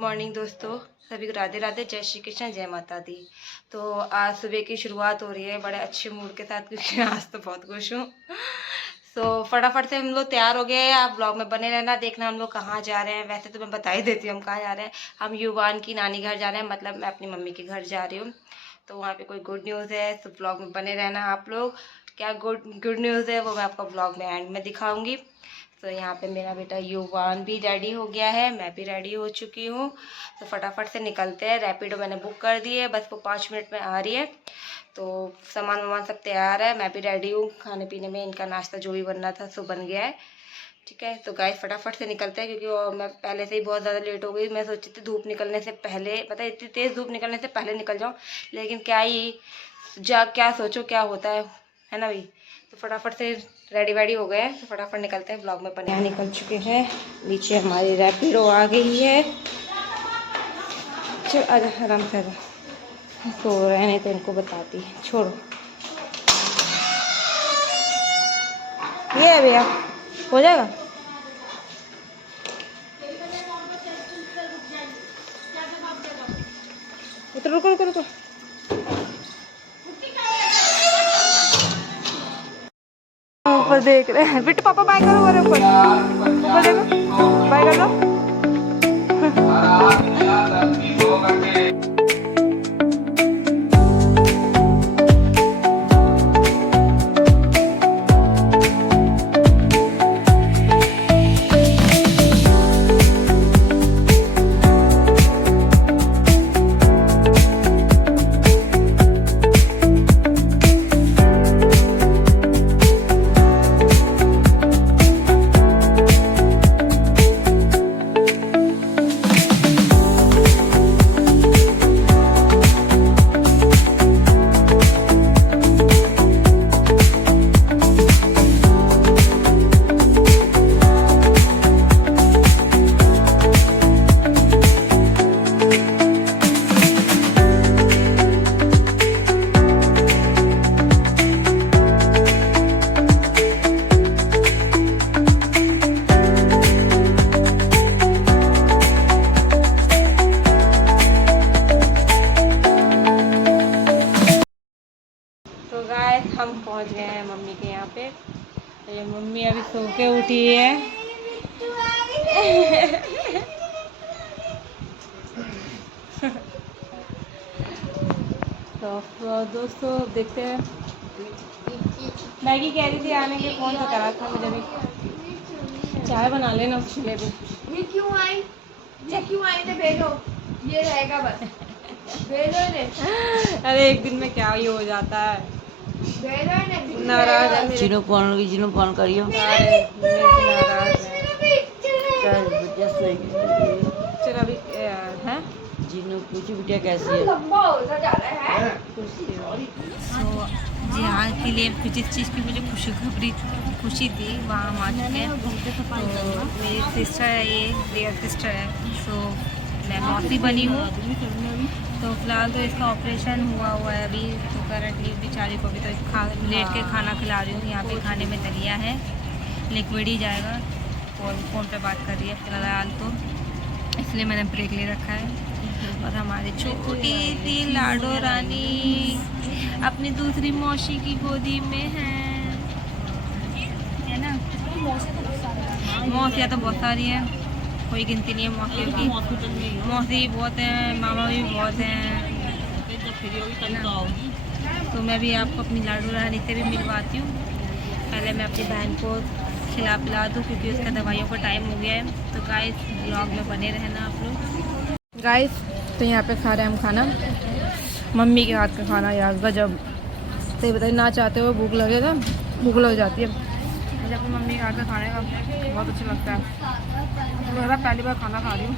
Morning दोस्तों, सभी को राधे राधे, जय श्री कृष्ण, जय माता दी। तो आज सुबह की शुरुआत हो रही है बड़े अच्छे मूड के साथ, क्योंकि आज तो बहुत खुश हूँ। तो फटाफट से हम लोग तैयार हो गए। आप ब्लॉग में बने रहना, देखना हम लोग कहाँ जा रहे हैं। वैसे तो मैं बता ही देती हूँ हम कहाँ जा रहे हैं। हम युवान की नानी घर जा रहे हैं, मतलब मैं अपनी मम्मी के घर जा रही हूँ। तो वहाँ पे कोई गुड न्यूज़ है, तो ब्लॉग में बने रहना आप लोग। क्या गुड न्यूज़ है वो मैं आपको ब्लॉग में एंड में दिखाऊंगी। तो यहाँ पे मेरा बेटा युवान भी रेडी हो गया है, मैं भी रेडी हो चुकी हूँ। तो फटाफट से निकलते हैं। रैपिडो मैंने बुक कर दी है, बस वो 5 मिनट में आ रही है। तो सामान वामान सब तैयार है, मैं भी रेडी हूँ। खाने पीने में इनका नाश्ता जो भी बनना था सो बन गया है। ठीक है, तो गाइस फटाफट से निकलते हैं, क्योंकि मैं पहले से ही बहुत ज़्यादा लेट हो गई। मैं सोची थी धूप निकलने से पहले, पता है इतनी तेज़ धूप निकलने से पहले निकल जाऊँ, लेकिन क्या सोचो क्या होता है ना भाई। तो फटाफट से रेडी वेडी हो गए हैं, तो फटाफट निकलते हैं। ब्लॉग में बने यहाँ निकल चुके हैं। नीचे हमारी रैपिडो आ गई है। चल आजा, आराम से आजा। सो रहे नहीं तो इनको बताती, छोड़ो। ये है भैया, हो जाएगा। तो रुको रुको रुको, ऊपर देख रहे हैं। बिट्टू पापा बाय करो, ऊपर ऊपर देखो, बाय कर दो। हम पहुंच गए हैं मम्मी के यहाँ पे। ये मम्मी अभी सो के उठी है। तो दोस्तों देखते हैं। मैगी कह रही थी आने के, फोन तो करा था मुझे भी। चाय बना लेना उसके लिए भी। ये क्यों आई तो भेजो, ये रहेगा बस, भेजो ने। अरे एक दिन में क्या ही हो जाता है। नाराज है, जिनो फोन करियो। चलो अभी है जिनो पूछो बिटिया कैसी है। लंबा होता जा रहा है। तो जी हाँ, के लिए जिस चीज़ की मुझे खुशी थी वहाँ हम आ चुके हैं। तो मेरी सिस्टर है, ये रियल सिस्टर है। तो मैं मौसी बनी हूँ। तो फिलहाल तो इसका ऑपरेशन हुआ है अभी। तो करंटली बेचारी को भी तो लेट के खाना खिला रही हूँ। यहाँ पे खाने में दलिया है, लिक्विड ही जाएगा। और फ़ोन पे बात कर रही है फिलहाल, तो इसलिए मैंने ब्रेक ले रखा है। और हमारी छोटी सी लाडो रानी अपनी दूसरी मौसी की गोदी में है ना। मौसियाँ तो बहुत सारी हैं, कोई गिनती नहीं है मौसियों की। मौसी बहुत हैं, मामा भी बहुत हैं। तो मैं भी आपको अपनी लाडो रानी से भी मिलवाती हूँ। पहले मैं अपनी बहन को खिला पिला दूँ, क्योंकि उसका दवाइयों का टाइम हो गया है। तो गाइस ब्लॉग में बने रहना आप लोग। गाइस तो यहाँ पे खा रहे हैं हम खाना, मम्मी के हाथ का खाना। यार गजब, सही बताइए, ना चाहते हुए भूख लगेगा, भूख लग जाती है मुझे अपनी मम्मी के हाथ का खाने का। बहुत अच्छा लगता है। मेरा पहली बार खाना खा रही हूँ।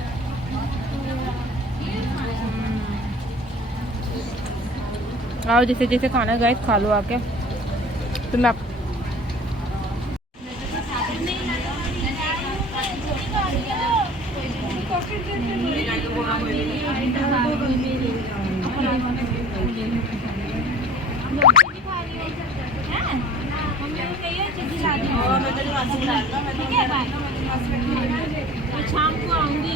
और जैसे जैसे खाना गाइस खा लो आके। तो मैं शाम को आऊंगी।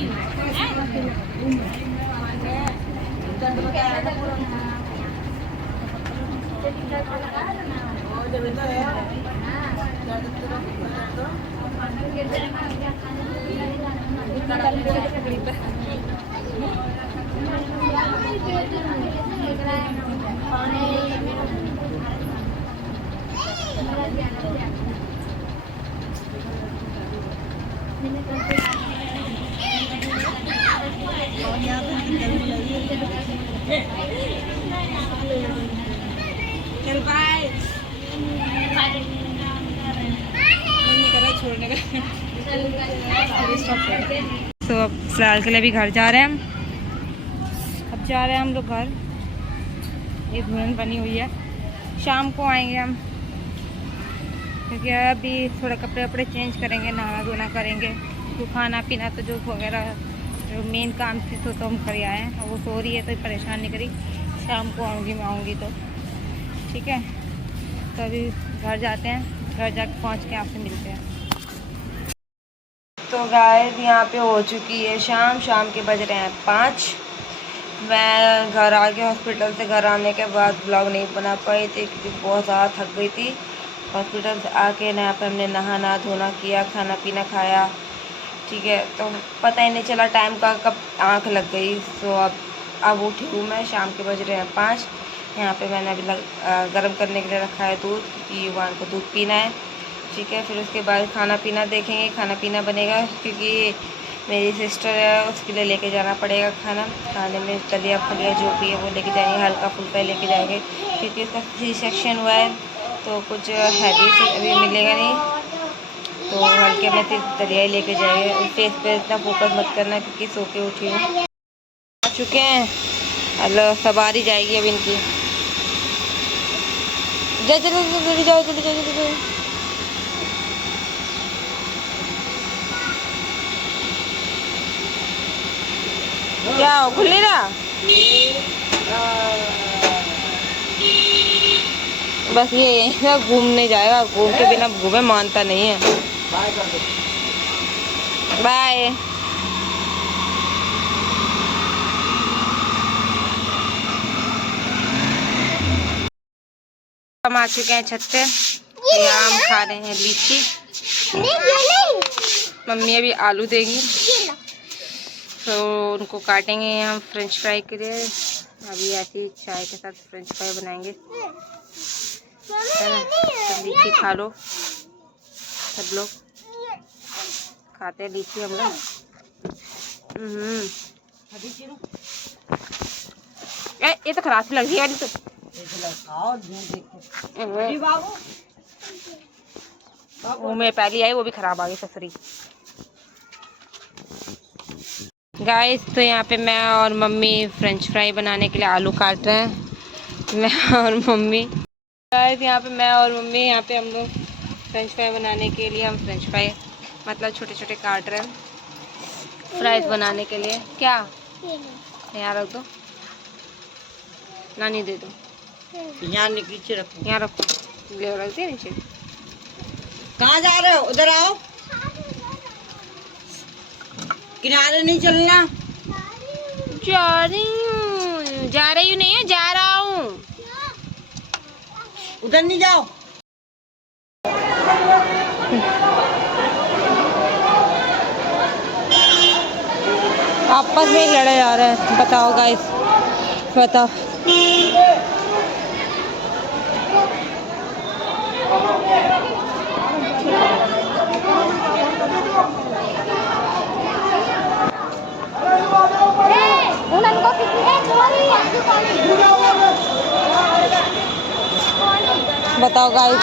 चल बाय। छोड़ने का तो अब फिलहाल के लिए भी घर जा रहे हैं हम। अब जा रहे हैं हम लोग घर। ये धुलन बनी हुई है, शाम को आएंगे हम, क्योंकि अभी थोड़ा कपड़े वपड़े चेंज करेंगे, नहाना धोना करेंगे। तो खाना पीना तो जो वगैरह जो मेन काम थी तो हम कर आए हैं। और वो सो रही है तो परेशान नहीं करी। शाम को आऊँगी मैं, आऊँगी तो ठीक है। तो अभी घर जाते हैं, घर जाके पहुँच के आपसे मिलते हैं। तो गाइस यहाँ पे हो चुकी है शाम के बज रहे हैं 5। मैं घर आ गई। हॉस्पिटल से घर आने के बाद ब्लॉग नहीं बना पाई थी क्योंकि बहुत ज़्यादा थक गई थी। हॉस्पिटल से आके यहाँ पे हमने नहाना धोना किया, खाना पीना खाया, ठीक है। तो पता ही नहीं चला टाइम का, कब आँख लग गई। तो अब उठी हूँ मैं। शाम के बज रहे हैं 5। यहाँ पे मैंने अभी गर्म करने के लिए रखा है दूध, क्योंकि युवान को दूध पीना है, ठीक है। फिर उसके बाद खाना पीना देखेंगे, खाना पीना बनेगा क्योंकि मेरी सिस्टर है, उसके लिए लेके जाना पड़ेगा खाना। खाने में दलिया फलिया जो भी है वो लेके जाएंगे, हल्का फुल्का लेके जाएंगे क्योंकि उसका C-सेक्शन हुआ है तो कुछ हैवी से अभी मिलेगा नहीं। तो हल्के में सिर्फ दलिया ही लेके जाएंगे। फेस पे इतना फोकस मत करना क्योंकि सो के उठी हूँ। आ चुके हैं, अल्लाह सवारी जाएगी अब इनकी। जल्दी जाओ, जल्दी जाओ। क्या हो खुली रहा? बस ये यहीं घूमने जाएगा, घूम के बिना घूमे मानता नहीं है। बाय। हम आ चुके हैं छत पे। ये आम खा रहे हैं, लीची। मम्मी अभी आलू देगी तो उनको काटेंगे हम फ्रेंच फ्राई के लिए। अभी ऐसी चाय के साथ फ्रेंच फ्राई बनाएंगे, है ना। तो लीची खा लो, सब लोग खाते हैं लीची हम लोग। ये तो खराब सी लग रही है वाली। तो वो मैं पहली आई, वो भी खराब आ गई ससुरी। गाइस तो यहाँ पे मैं और मम्मी फ्रेंच फ्राई बनाने के लिए आलू काट रहे हैं, मैं और मम्मी। गाइस यहाँ पे मैं और मम्मी, यहाँ पे हम लोग फ्रेंच फ्राई बनाने के लिए हम फ्रेंच फ्राई मतलब छोटे छोटे काट रहे हैं फ्राइज बनाने के लिए। क्या यहाँ रख दो, नानी दे दो। यहाँ नीचे रखो, यहाँ रखो, ले रख दे नीचे। कहाँ जा रहे हो? उधर आओ, किनारे नहीं चलना। जा रही हूँ नहीं है, जा रहा हूँ। उधर नहीं जाओ। आपस में लड़े जा रहे हैं। बताओ गाइस, बताओ। बताओ गाइस,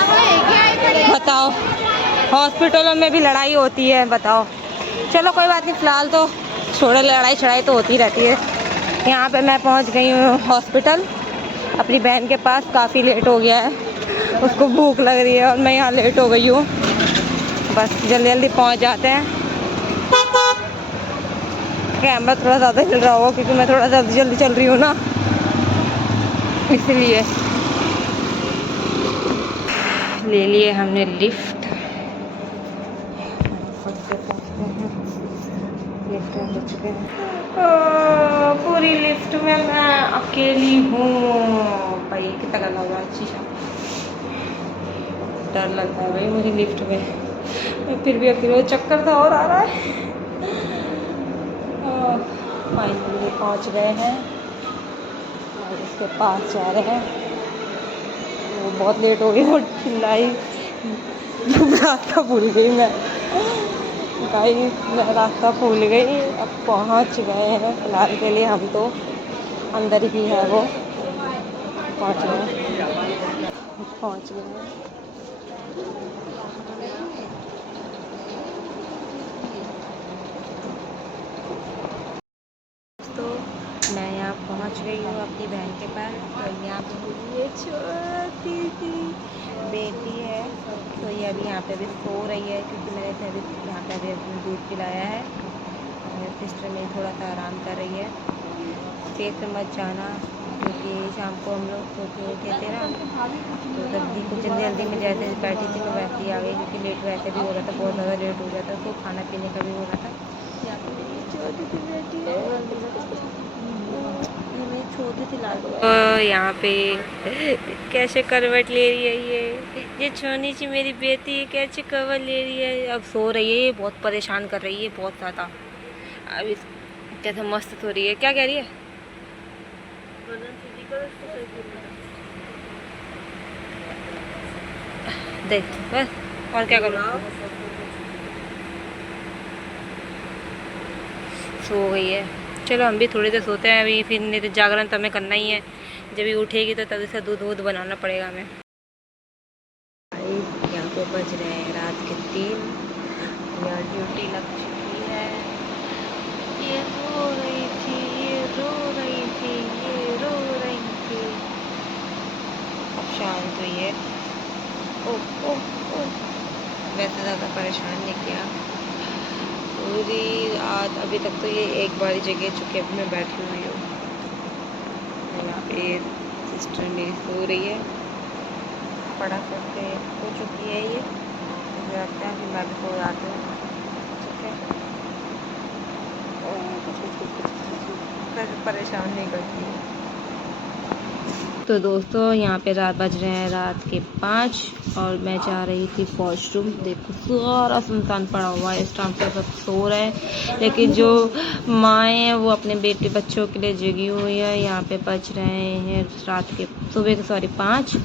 बताओ। हॉस्पिटलों में भी लड़ाई होती है, बताओ। चलो कोई बात नहीं, फिलहाल तो छोड़ो, लड़ाई छड़ाई तो होती रहती है। यहाँ पे मैं पहुँच गई हूँ हॉस्पिटल अपनी बहन के पास। काफ़ी लेट हो गया है, उसको भूख लग रही है और मैं यहाँ लेट हो गई हूँ। बस जल्दी जल्दी पहुँच जाते हैं। कैमरा थोड़ा ज़्यादा चल रहा होगा क्योंकि मैं थोड़ा जल्दी चल रही हूँ ना, इसलिए। ले लिए हमने लिफ्ट, लिफ्ट में हो चुके हैं। पूरी लिफ्ट में मैं अकेली हूँ भाई। कितना गंदा हुआ शीशा, डर लगता है भाई मुझे लिफ्ट में। मैं फिर भी अकेले, चक्कर तो और आ रहा है। फाइनली पहुँच गए हैं और उसके पास जा रहे हैं। वो बहुत लेट हो गई, वो चिल्लाई, रास्ता भूल गई मैं भाई, मैं रास्ता भूल गई। अब पहुंच गए हैं फिलहाल के लिए, हम तो अंदर ही है वो। पहुंच गए हैं। तो मैं यहाँ पहुँच गई हूँ अपनी बहन के पास। तो यहाँ पे मेरी ये छोटी सी बेटी है, तो ये अभी यहाँ पे भी सो रही है क्योंकि मैंने इसे अभी यहाँ पे अभी अपना दूध पिलाया है। और सिस्टर मेरी थोड़ा सा आराम कर रही है। तेज से मत जाना क्योंकि शाम को हम लोग सो के उठे थे ना, तो जल्दी कुछ जल्दी में जैसे बैठी थी मैं वैसे ही आ गई क्योंकि लेट वैसे भी हो रहा था, बहुत ज़्यादा लेट हो जाता, तो खाना पीने का भी हो रहा था। यहाँ पे मेरी छोटी सी बेटी है, ये मेरी छोटी सी लाडू है। यहाँ पे कैसे करवट ले रही है ये छोटी सी मेरी बेटी कैसे करवट ले रही है। अब सो रही है, ये बहुत परेशान कर रही है बहुत ज़्यादा। अभी कैसे मस्त सो रही है। क्या कह रही है? देख बस, और क्या करूँ। सो गई है, चलो हम भी थोड़ी देर सोते हैं अभी, फिर नहीं तो जागरण तो हमें करना ही है। जब भी उठेगी तो तभी से दूध वूध बनाना पड़ेगा हमें। यहाँ पे बज रहे हैं रात के 3। यार ड्यूटी लग चुकी है। ये रो रही थी, ये रो रही थी, ये रो रही थी। अब शांत हुई है। ओह ओह ओह, वैसे ज़्यादा परेशान नहीं किया पूरी आज अभी तक। तो ये एक बार जगह चुके, अब मैं बैठी हुई हूँ। यहाँ पे सिस्टर मेरी सो रही है, पढ़ा करके हो चुकी है ये। मुझे लगता है कि मैं भी सो जाती हूँ, ठीक है। परेशान नहीं करती है। तो दोस्तों यहाँ पे बज रहे हैं रात के 5 और मैं जा रही थी वॉशरूम। देखो सारा सुनसान पड़ा हुआ है, इस टाइम पे सब सो रहे हैं, लेकिन जो माएँ हैं वो अपने बेटे बच्चों के लिए जगी हुई है। यहाँ पे बज रहे हैं रात के सुबह के 5,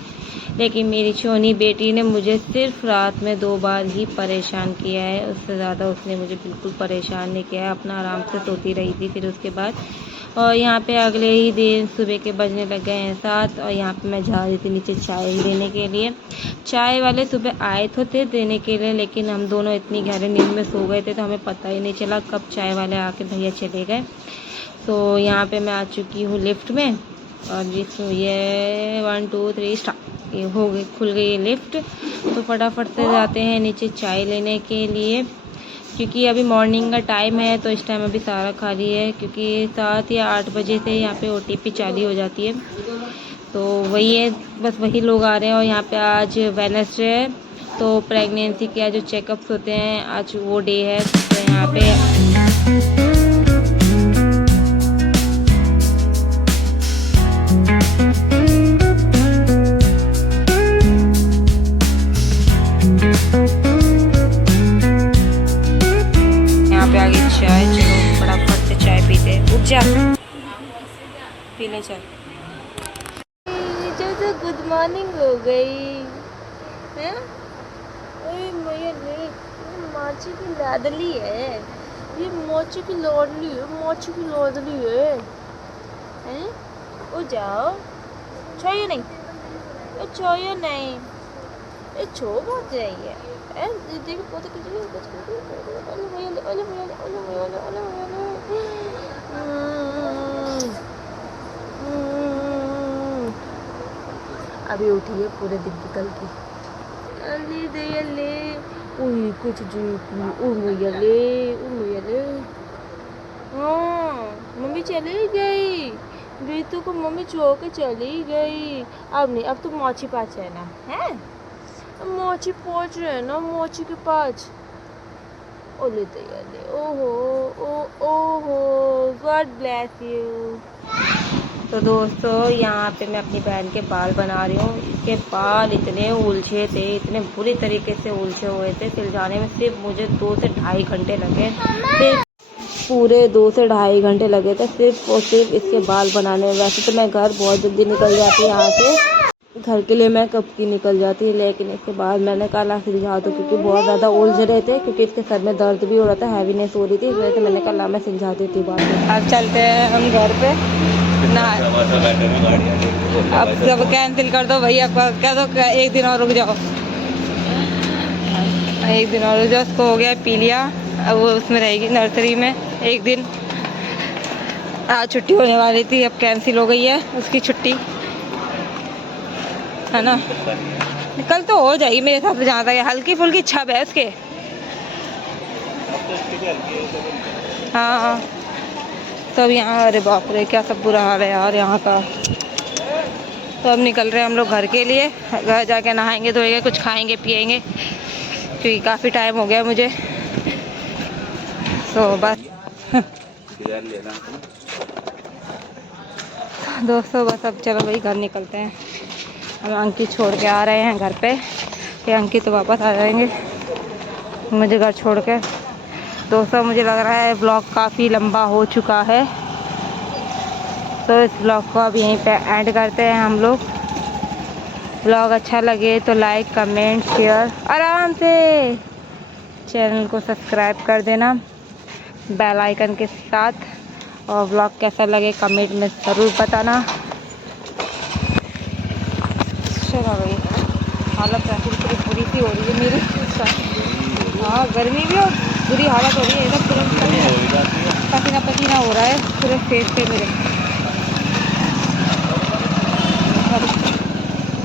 लेकिन मेरी छोटी बेटी ने मुझे सिर्फ रात में 2 बार ही परेशान किया है, उससे ज़्यादा उसने मुझे बिल्कुल परेशान नहीं किया है। अपना आराम से सोती रही थी। फिर उसके बाद और यहाँ पे अगले ही दिन सुबह के बजने लग गए हैं 7 और यहाँ पे मैं जा रही थी नीचे चाय देने के लिए। चाय वाले सुबह आए तो थे देने के लिए, लेकिन हम दोनों इतनी गहरी नींद में सो गए थे तो हमें पता ही नहीं चला कब चाय वाले आके भैया चले गए। तो यहाँ पे मैं आ चुकी हूँ लिफ्ट में और जिसमें ये 1 2 3 स्टार्ट, ये हो गई, खुल गई ये लिफ्ट। तो फटाफट से जाते हैं नीचे चाय लेने के लिए क्योंकि अभी मॉर्निंग का टाइम है, तो इस टाइम अभी सारा खाली है क्योंकि 7 या 8 बजे से यहाँ पे OTP चालू हो जाती है। तो वही है, बस वही लोग आ रहे हैं। और यहाँ पे आज वेडनेसडे है, तो प्रेगनेंसी के जो चेकअप्स होते हैं आज वो डे है। तो यहाँ पे चाय, चलो फटाफट से चाय पीते। उठ जा, पी ले चाय। जो गुड मॉर्निंग हो गई है। ओए मैया ने माची की लाडली है, ये मोची की लाडली है, मोची की लाडली है। हैं? ओ जाओ, छोयो नहीं, ओ छोयो नहीं, ये छो बहुत जाइए। दीदी को पोते की ओले भैया ले, ओले भैया ले, ओले भैया ले, ओले भैया ले। अभी उठी है पूरे दिन की कल की। अली दया ले, ओए कुछ जी, ओ भैया ले, ओ भैया ले। हाँ मम्मी चली गई, रीतू को मम्मी छोड़ के चली गई। अब नहीं, अब तो मोची पास है ना, है मोची पहुंच रहे हैं ना, मोची के पास। ओले तैयार ओहो ओहो गॉड ब्लेस यू। तो दोस्तों यहाँ पे मैं अपनी बहन के बाल बना रही हूँ। इसके बाल इतने उलझे थे, इतने बुरी तरीके से उलझे हुए थे, सिलझाने में सिर्फ मुझे 2 से ढाई घंटे लगे। सिर्फ पूरे 2 से ढाई घंटे लगे थे सिर्फ और सिर्फ इसके बाल बनाने में। वैसे तो मैं घर बहुत जल्दी निकल जाती है यहाँ से, घर के लिए मैं कब की निकल जाती है, लेकिन इसके बाद मैंने कहा सिलझा दो क्योंकि बहुत ज़्यादा उलझ रहे थे, क्योंकि इसके सर में दर्द भी हो रहा था, हैवीनेस हो रही थी, इस वजह से मैंने कहा मैं सिलझा देती हूँ बाल। अब चलते हैं हम घर पे ना। अब सब कैंसिल कर दो भैया, कह दो 1 दिन और रुक जाओ, 1 दिन और रुक जाओ। उसको हो गया पी लिया, अब वो उसमें रहेगी नर्सरी में 1 दिन। आज छुट्टी होने वाली थी, अब कैंसिल हो गई है उसकी छुट्टी, है ना। कल तो हो जाएगी मेरे हिसाब से, जहाँ तक हल्की फुल्की छब है उसके। हाँ तब यहाँ, अरे बाप रे क्या सब बुरा हाल है यार यहाँ का। तो अब निकल रहे हैं हम लोग घर के लिए, घर जाके नहाएंगे धोएंगे, कुछ खाएंगे पिएंगे, क्योंकि काफ़ी टाइम हो गया मुझे। तो बस दोस्तों बस अब चलो भाई घर निकलते हैं। हम अंकित छोड़ के आ रहे हैं घर पे, कि अंकित तो वापस आ जाएंगे मुझे घर छोड़ के। दोस्तों मुझे लग रहा है ब्लॉग काफ़ी लंबा हो चुका है, तो इस ब्लॉग को अब यहीं पे एंड करते हैं हम लोग। ब्लॉग अच्छा लगे तो लाइक कमेंट शेयर आराम से, चैनल को सब्सक्राइब कर देना बेल आइकन के साथ, और ब्लॉग कैसा लगे कमेंट में ज़रूर बताना। चलो भाई, हालत वैसे भी थोड़ी बुरी सी हो रही है मेरी। हाँ गर्मी भी और बुरी हालत हो रही है, एकदम तुरंत पसीना पसीना हो रहा है पूरे फेस पे मेरे।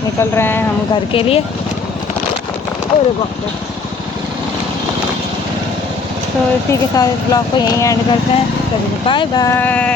निकल रहे हैं हम घर के लिए। और तो इसी के साथ इस ब्लॉग को यहीं एंड करते हैं। चलिए बाय बाय।